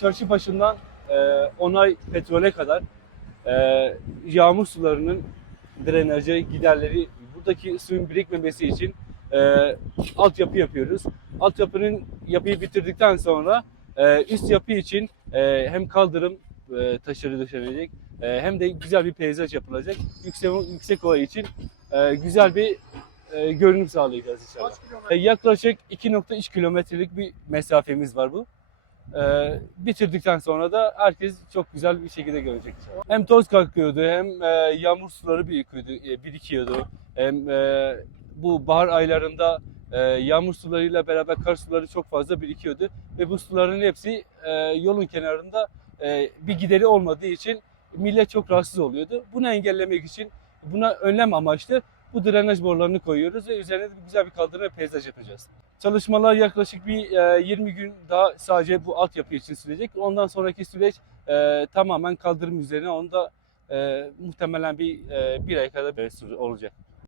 Çarşı başından e, Onay Petrol'e kadar e, yağmur sularının drenajı, giderleri, buradaki suyun birikmemesi için e, altyapı yapıyoruz. Altyapının yapıyı bitirdikten sonra e, üst yapı için e, hem kaldırım e, taşları döşenecek e, hem de güzel bir peyzaj yapılacak. Yüksek, yüksek ova için e, güzel bir e, görünüm sağlayacağız inşallah. E, yaklaşık 2.3 kilometrelik bir mesafemiz var bu. E, bitirdikten sonra da herkes çok güzel bir şekilde görecek. Hem toz kalkıyordu hem e, yağmur suları birikiyordu, e, birikiyordu. Hem e, bu bahar aylarında e, yağmur sularıyla beraber kar suları çok fazla birikiyordu. Ve bu suların hepsi e, yolun kenarında e, bir gideri olmadığı için millet çok rahatsız oluyordu. Bunu engellemek için buna önlem amaçlı bu drenaj borularını koyuyoruz ve üzerine de güzel bir kaldırım ve peyzaj yapacağız. Çalışmalar yaklaşık bir e, 20 gün daha sadece bu altyapı için sürecek. Ondan sonraki süreç e, tamamen kaldırım üzerine. Onda e, muhtemelen bir e, bir ay kadar süre olacak.